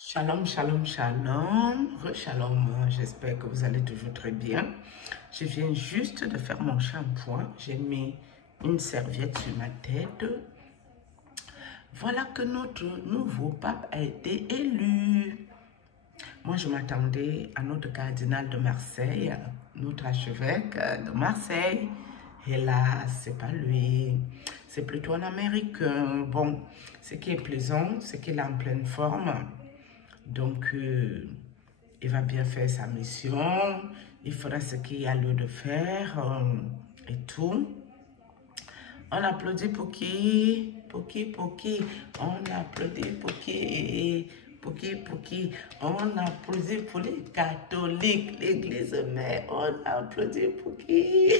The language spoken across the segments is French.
Shalom, shalom, shalom, re-shalom, j'espère que vous allez toujours très bien. Je viens juste de faire mon shampoing, j'ai mis une serviette sur ma tête. Voilà que notre nouveau pape a été élu. Moi, je m'attendais à notre cardinal de Marseille, notre archevêque de Marseille. Et là, c'est pas lui, c'est plutôt un Américain. Bon, ce qui est plaisant, c'est qu'il est en pleine forme. Donc, il va bien faire sa mission, il fera ce qu'il y a lieu de faire et tout. On applaudit pour qui? Pour qui? Pour qui? On applaudit pour qui? Pour qui? Pour qui? On applaudit pour les catholiques, l'église mère. On applaudit pour qui?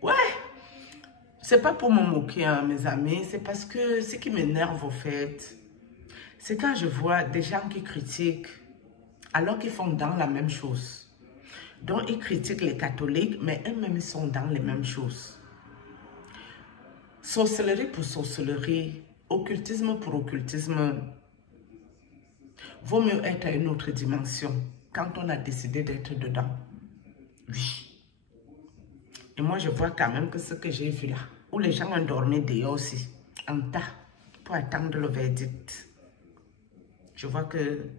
Ouais! C'est pas pour me moquer, hein, mes amis, c'est parce que ce qui m'énerve au fait, c'est quand je vois des gens qui critiquent alors qu'ils font dans la même chose. Donc, ils critiquent les catholiques, mais eux-mêmes, ils sont dans les mêmes choses. Sorcellerie pour sorcellerie, occultisme pour occultisme. Vaut mieux être à une autre dimension quand on a décidé d'être dedans. Oui. Et moi, je vois quand même que ce que j'ai vu là, où les gens ont dormi dehors aussi, en tas, pour attendre le verdict. Je vois que,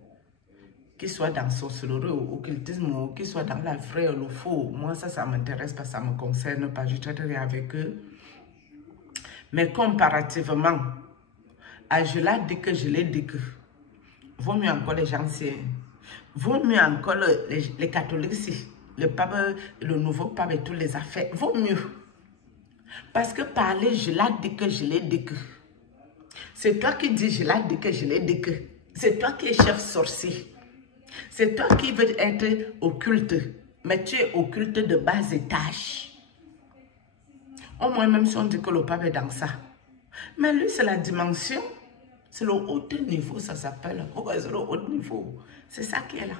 qu'ils soient dans sorcellerie ou occultisme, ou qu'ils soient dans la vraie ou le faux, moi ça m'intéresse pas, ça me concerne pas, je traiterai avec eux. Mais comparativement à je l'ai dit que je l'ai dit que, vaut mieux encore les gens si, vaut mieux encore les catholiques si, le pape, le nouveau pape et toutes les affaires, vaut mieux. Parce que parler je l'ai dit que je l'ai dit que, c'est toi qui dis je l'ai dit que je l'ai dit que. C'est toi qui es chef sorcier. C'est toi qui veux être occulte. Mais tu es occulte de bas étage. Au moins, même si on dit que le pape est dans ça. Mais lui, c'est la dimension. C'est le haut niveau, ça s'appelle. C'est le haut niveau. C'est ça qui est là.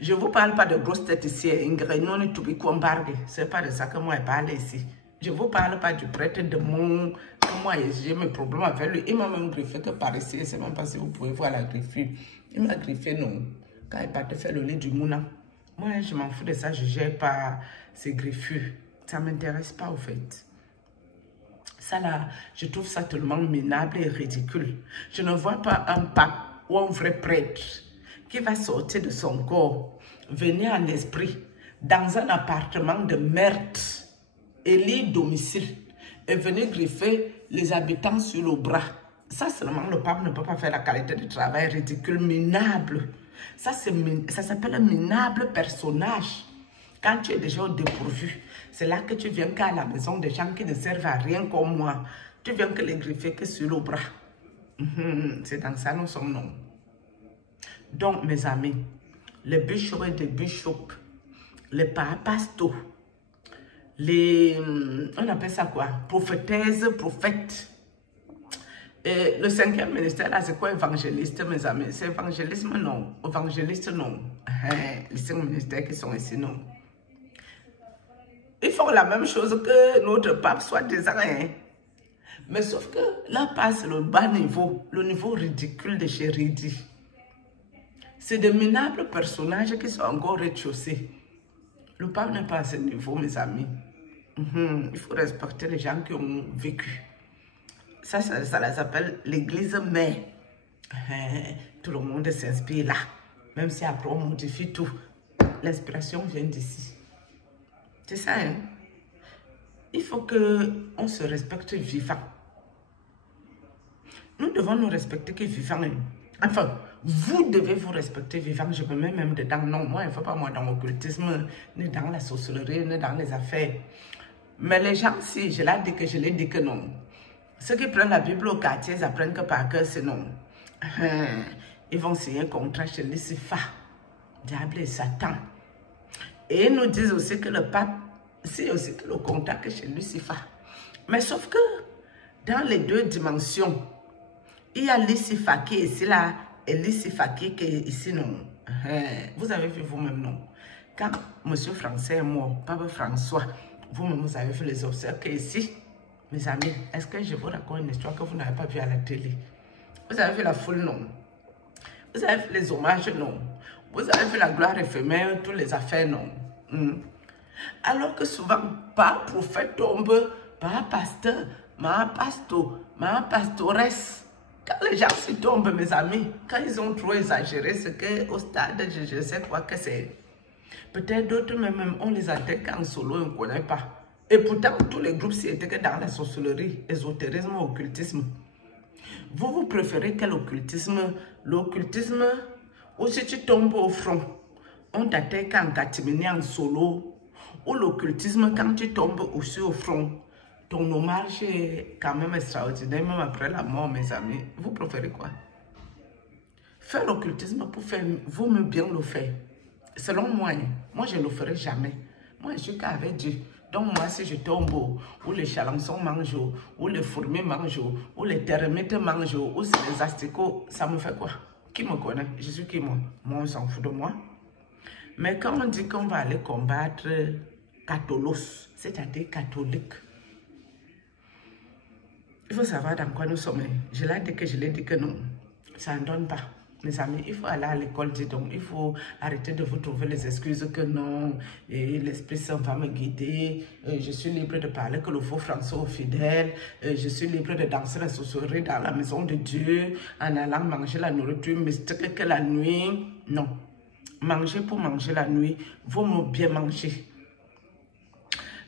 Je ne vous parle pas de grosses têtes ici. Ce n'est pas de ça que moi je parle ici. Je ne vous parle pas du prêtre de mon... Moi, j'ai mes problèmes avec lui. Il m'a même griffé que par ici. Je ne sais même pas si vous pouvez voir la griffure. Il m'a griffé, non. Quand il partait faire le lit du mouna. Moi, je m'en fous de ça. Je ne gère pas ces griffures. Ça ne m'intéresse pas, au fait. Ça, là, je trouve ça tellement minable et ridicule. Je ne vois pas un pape ou un vrai prêtre qui va sortir de son corps, venir en esprit, dans un appartement de merde, élire domicile, et venir griffer les habitants sur le bras. Ça seulement, le pape ne peut pas faire la qualité de travail ridicule, minable. Ça s'appelle un minable personnage. Quand tu es déjà au dépourvu, c'est là que tu viens qu'à la maison des gens qui ne servent à rien comme moi. Tu viens que les griffer que sur le bras. C'est dans ça nous sommes, non. Donc, mes amis, les bishops et les bishops, les pastos, les, on appelle ça quoi? Prophétesses, prophètes. Et le cinquième ministère, là, c'est quoi évangéliste, mes amis? C'est évangélisme, non. Évangéliste, non. Les cinq ministères qui sont ici, non. Ils font la même chose que notre pape, soi-disant. Mais sauf que là passe le bas niveau, le niveau ridicule de chez Ridi. C'est de minables personnages qui sont encore rez-de-chaussée. Le pape n'est pas à ce niveau, mes amis. Il faut respecter les gens qui ont vécu. Ça s'appelle l'église mère. Tout le monde s'inspire là. Même si après on modifie tout. L'inspiration vient d'ici. C'est ça, hein? Il faut qu'on se respecte vivant. Nous devons nous respecter que vivant. Enfin, vous devez vous respecter vivant. Je me mets même dedans. Non, moi, il ne faut pas moi dans l'occultisme, ni dans la sorcellerie, ni dans les affaires. Mais les gens, si je l'ai dit que je l'ai dit que non. Ceux qui prennent la Bible au quartier, ils apprennent que par cœur, c'est non. Ils vont signer un contrat chez Lucifer, diable et Satan. Et ils nous disent aussi que le pape, c'est aussi que le contrat que chez Lucifer. Mais sauf que dans les deux dimensions, il y a Lucifer qui est ici là et Lucifer qui est ici non. Vous avez vu vous-même non. Quand Monsieur Français est mort, Pape François, vous-même vous avez vu les obsèques ici. Mes amis, est-ce que je vous raconte une histoire que vous n'avez pas vue à la télé? Vous avez vu la foule, non? Vous avez vu les hommages, non? Vous avez vu la gloire éphémère, toutes les affaires, non? Alors que souvent, pas prophète tombe, pas pasteur, ma pasto, ma pastoresse. Quand les gens s'y tombent, mes amis, quand ils ont trop exagéré, ce qu'au stade, je sais quoi que c'est. Peut-être d'autres même, on les attaque en solo, on ne connaît pas. Et pourtant, tous les groupes s'y étaient que dans la sorcellerie, ésotérisme, occultisme. Vous préférez quel occultisme? L'occultisme où si tu tombes au front, on t'attaque en catimini en solo. Ou l'occultisme quand tu tombes aussi au front. Ton hommage est quand même extraordinaire, même après la mort, mes amis. Vous préférez quoi? Faire l'occultisme pour faire, vaut mieux bien le faire. Selon moi, je ne le ferai jamais. Moi, je suis qu'avec Dieu. Donc moi, si je tombe, ou les chalençons mangent, ou les fourmis mangent, ou les termites mangent, ou les asticots, ça me fait quoi? Qui me connaît? Je suis qui moi? Moi, on s'en fout de moi. Mais quand on dit qu'on va aller combattre catholos, c'est-à-dire catholique, il faut savoir dans quoi nous sommes. Je l'ai dit que non, ça ne donne pas. Mes amis, il faut aller à l'école, dis donc, il faut arrêter de vous trouver les excuses que non, et l'Esprit Saint va me guider, je suis libre de parler que le faux François est fidèle, je suis libre de danser la sorcellerie dans la maison de Dieu, en allant manger la nourriture mystique que la nuit. Non, manger pour manger la nuit, vaut mieux bien manger.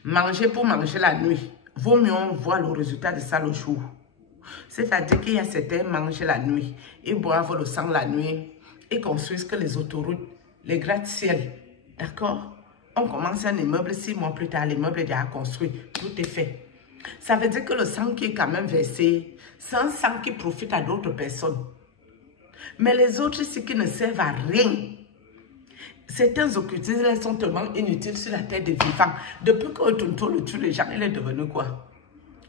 Manger pour manger la nuit, vaut mieux voir le résultat de ça le jour. C'est-à-dire qu'il y a certains mangent la nuit, ils boivent le sang la nuit, ils construisent que les autoroutes, les gratte-ciel. D'accord? On commence un immeuble, 6 mois plus tard, l'immeuble est déjà construit, tout est fait. Ça veut dire que le sang qui est quand même versé, c'est un sang qui profite à d'autres personnes. Mais les autres, c'est qui ne servent à rien. Certains occultistes sont tellement inutiles sur la terre des vivants. Depuis que Otonto le tue les gens, il est devenu quoi?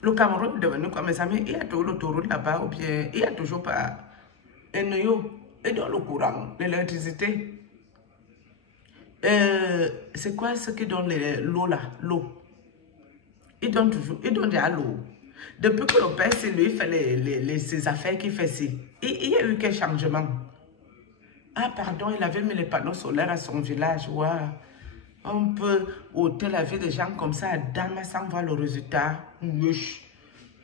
Le Cameroun est devenu quoi, mes amis? Il y a toujours l'autoroute là-bas, ou bien il y a toujours pas un noyau et dans le courant, l'électricité. C'est quoi ce qui donne l'eau là? L'eau. Il donne toujours, il donne déjà l'eau. Depuis que le père, c'est lui, fait ses affaires qu'il fait ci. Il y a eu quel changement? Ah, pardon, il avait mis les panneaux solaires à son village. Ouais. On peut ôter la vie des gens comme ça à Dama sans voir le résultat. Wesh.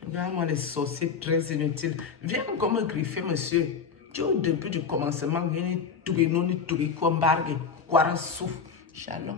Regarde-moi les sorciers très inutiles. Viens encore me griffer, monsieur. Tu es au début du commencement. Shalom.